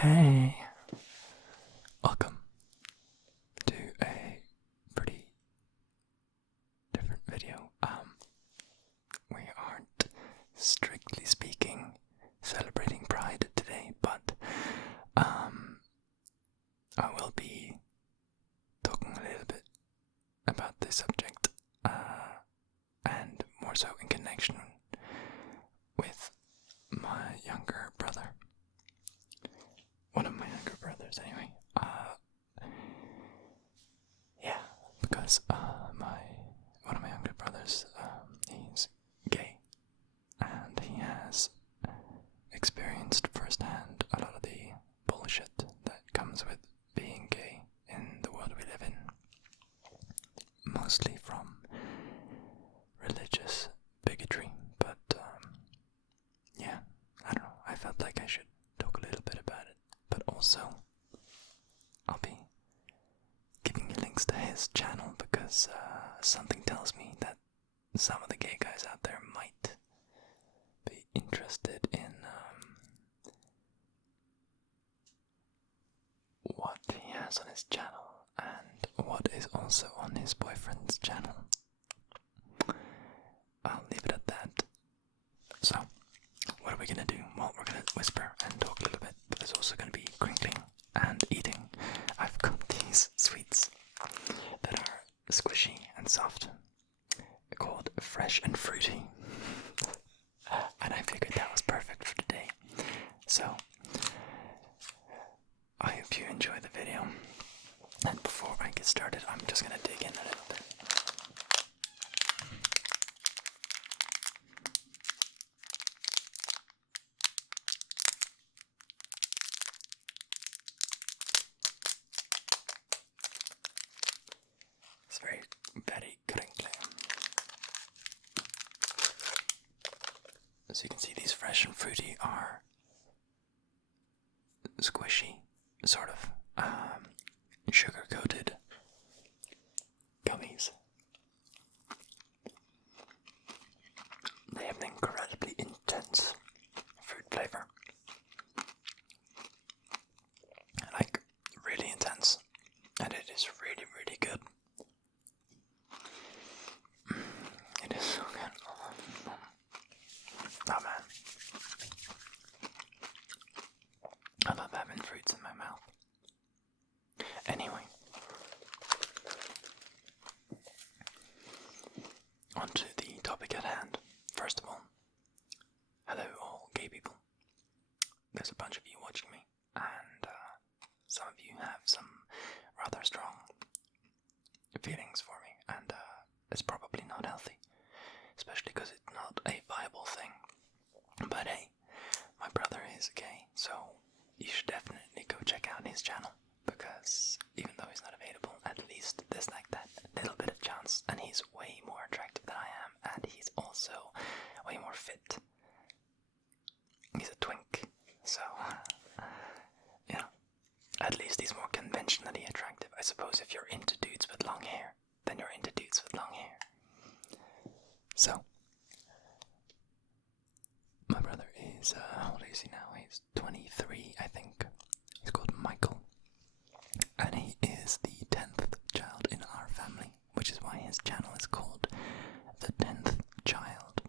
Hey, welcome to a pretty different video. We aren't strictly speaking celebrating Pride today, but I will be talking a little bit about this subject, and more so in connection with my younger brother. One of my younger brothers, anyway. Yeah, because one of my younger brothers, he's gay, and he has experienced firsthand a lot of the bullshit that comes with being gay in the world we live in, mostly from religious bigotry. But yeah, I don't know. I felt like I should talk a little bit about it. But also, I'll be giving you links to his channel because something tells me that some of the gay guys out there might be interested in what he has on his channel and what is also on his boyfriend's channel. I'll leave it at that. So, what are we gonna do? Well, we're gonna whisper and talk a little bit, but there's also gonna be crinkling and eating. I've got these sweets that are squishy and soft, called Fresh and Fruity, and I figured that was perfect for today. So, I hope you enjoy the video, and before I get started, I'm just gonna dig in a little bit. It's very crinkling. As you can see, these Fresh and Fruity are squishy, sort of sugar-coated gummies. They have an incredibly intense fruit flavor. Like, really intense. And it is really, really good. It is so good. Oh man. I love having fruits in my mouth. Anyway. On to the topic at hand. First of all, hello all gay people. There's a bunch of you watching me, and some of you have some rather strong feelings for me, and it's probably not healthy, especially because it's not a viable thing. But hey, my brother is gay, so you should definitely go check out his channel, because even though he's not available, at least there's like that little bit of chance, and he's way more attractive than I am, and he's also way more fit. He's a twink, so yeah, at least he's more conventionally attractive. I suppose if you're into dudes with long hair, then you're into dudes with long hair. So, my brother is, how old is he now? He's 23, I think. He's called Michael. And he is the 10th child in our family, which is why his channel is called The 10th Child.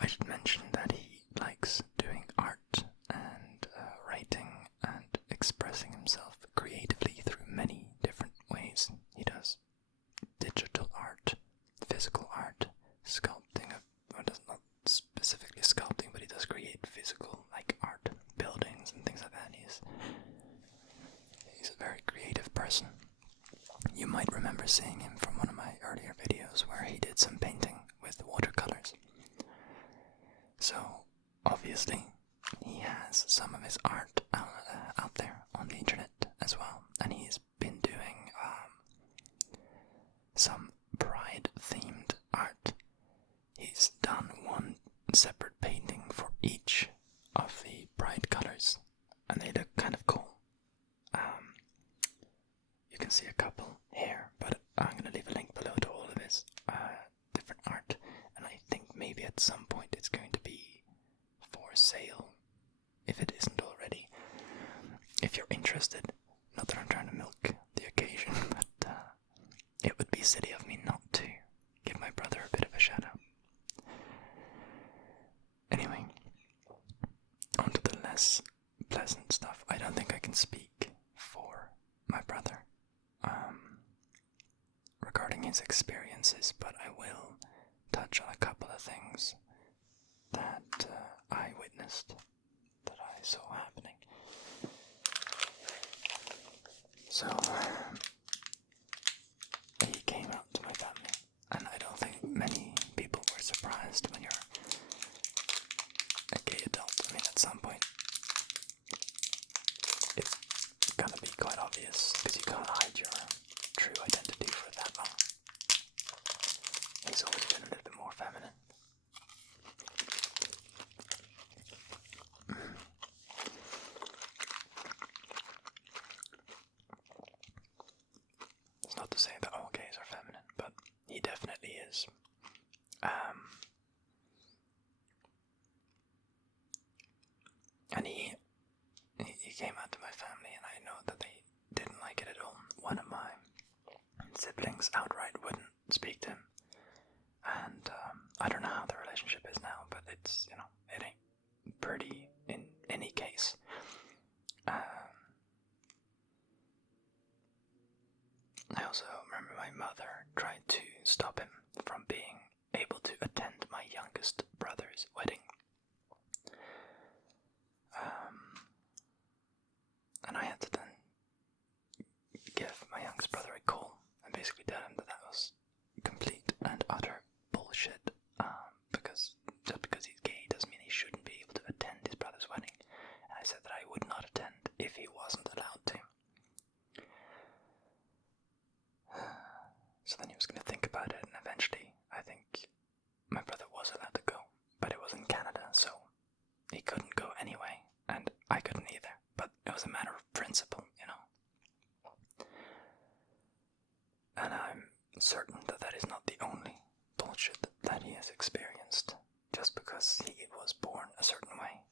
I should mention that he likes doing art and writing and expressing himself creatively through many different ways. He does digital art, physical art, sculpting, not specifically sculpting, but he does create physical, like art, buildings and things like that. He's a very creative person. You might remember seeing him from one of my earlier videos where he did some painting with watercolors. So, obviously, he has some of his art out there on the internet as well, and he's been doing some Pride-themed art. He's done one separate painting for each of the Pride colors, and they look kind of cool. You can see a couple here, but I'm going to leave a link below to all of his different art, and I think maybe at some point it's going to be for sale, if it isn't already. silly of me not to give my brother a bit of a shout out. Anyway, on to the less pleasant stuff. I don't think I can speak for my brother regarding his experiences, but I will touch on a couple of things that I witnessed, that I saw happening. So, he came out to my family, and I don't think many people were surprised when you're a gay adult. I mean, at some point, it's gonna be quite obvious, because you can't hide your true identity for that long. He's always been a little bit more feminine. It's not to say that all gays are feminine, but he definitely is. And he came out to my family, and I know that they didn't like it at all. One of my siblings outright wouldn't speak to him, and I don't know how the relationship is now, but it's, you know, it ain't pretty in any case. I also remember my mother tried to stop him from being able to attend my youngest brother's wedding. And I had to then give my youngest brother a call and basically tell him that that was complete and utter bullshit, because just because he's gay doesn't mean he shouldn't be able to attend his brother's wedding. And I said that I would not attend if he wasn't allowed to. So then he was going to think about it, and eventually I think my brother was allowed to go, but it was in Canada, so he couldn't go anyway, and I couldn't either. But it was a matter of principle, you know. And I'm certain that that is not the only bullshit that he has experienced, just because he was born a certain way.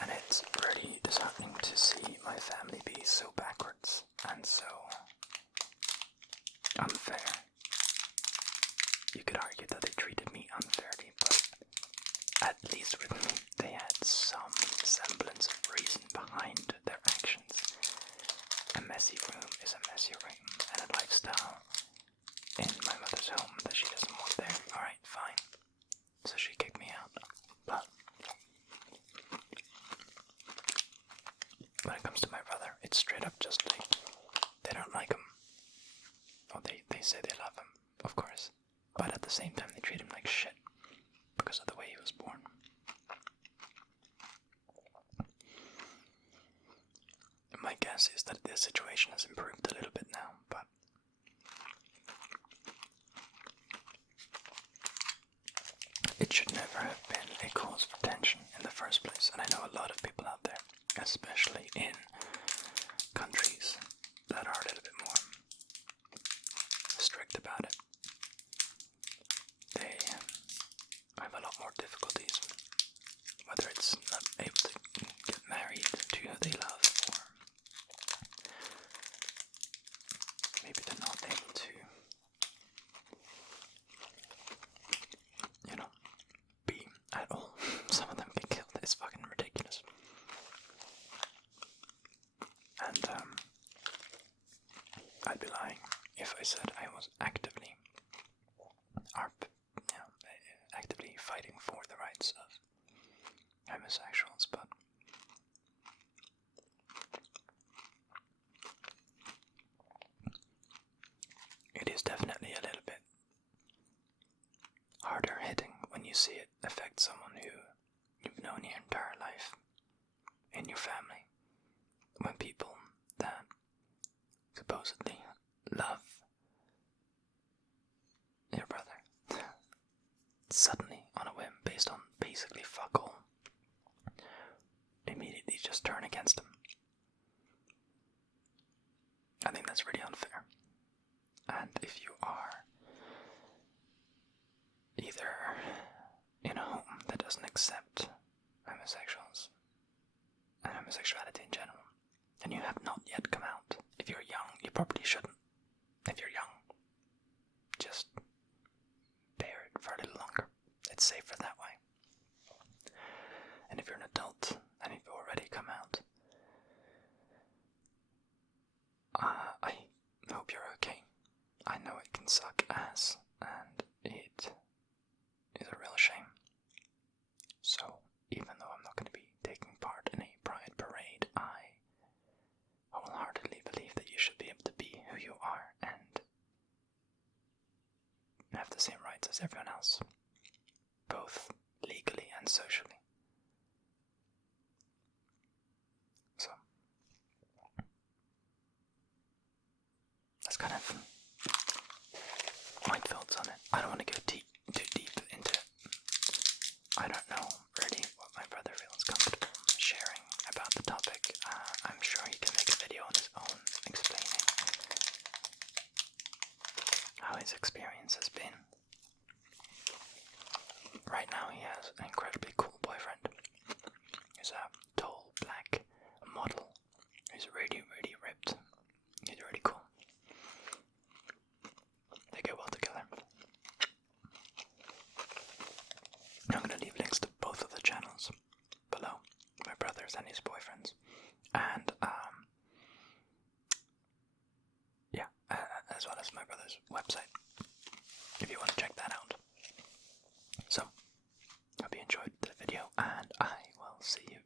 And it's really disheartening to see my family be so backwards and so unfair. You could argue that they treated me unfairly, but at least with me, they had some semblance of reason behind their actions. A messy room is a messy room, and a lifestyle in my mother's home that she doesn't want there. Alright, fine. So she kicked me out. But when it comes to my brother, it's straight up just like, they don't like him. Oh, they say they love him, of course. But at the same time, they treat him like shit because of the way he was born. My guess is that the situation has improved a little bit now, but it should never have been a cause for tension in the first place. And I know a lot of people out there, especially in countries that are a little bit more strict about it, they have a lot more difficulties, whether it's not able to get married to who they love, or maybe they're not able to, you know, be at all. Some of them get killed. It's fucking ridiculous. And I'd be lying if I said I was actively fighting for the rights of homosexuals, but it is definitely a little bit harder hitting when you see it affect someone who you've known your entire life, in your family, when people that supposedly love your brother suddenly, on a whim, based on basically fuck all, immediately just turn against him. I think that's really unfair. And if you are either in a home that doesn't accept homosexuals and homosexuality in general, and you have not yet come out, if you're young, you probably shouldn't. If you're young, it's safer that way. And if you're an adult and you've already come out, I hope you're okay. I know it can suck ass, and it is a real shame. So, even though I'm not going to be taking part in a pride parade, I wholeheartedly believe that you should be able to be who you are and have the same rights as everyone else, both legally and socially. So, that's kind of my thoughts on it. I don't want to go too deep into it. I don't know really what my brother feels comfortable sharing about the topic. I'm sure he can make a video on his own explaining how his experience has been. Right now he has an incredibly cool boyfriend. He's a tall black model who's really, really ripped. He's really cool. They go well together. I'm going to leave links to both of the channels below, my brother's and his boyfriend's, and yeah, as well as my brother's website, if you want to check that out. So, hope you enjoyed the video, and I will see you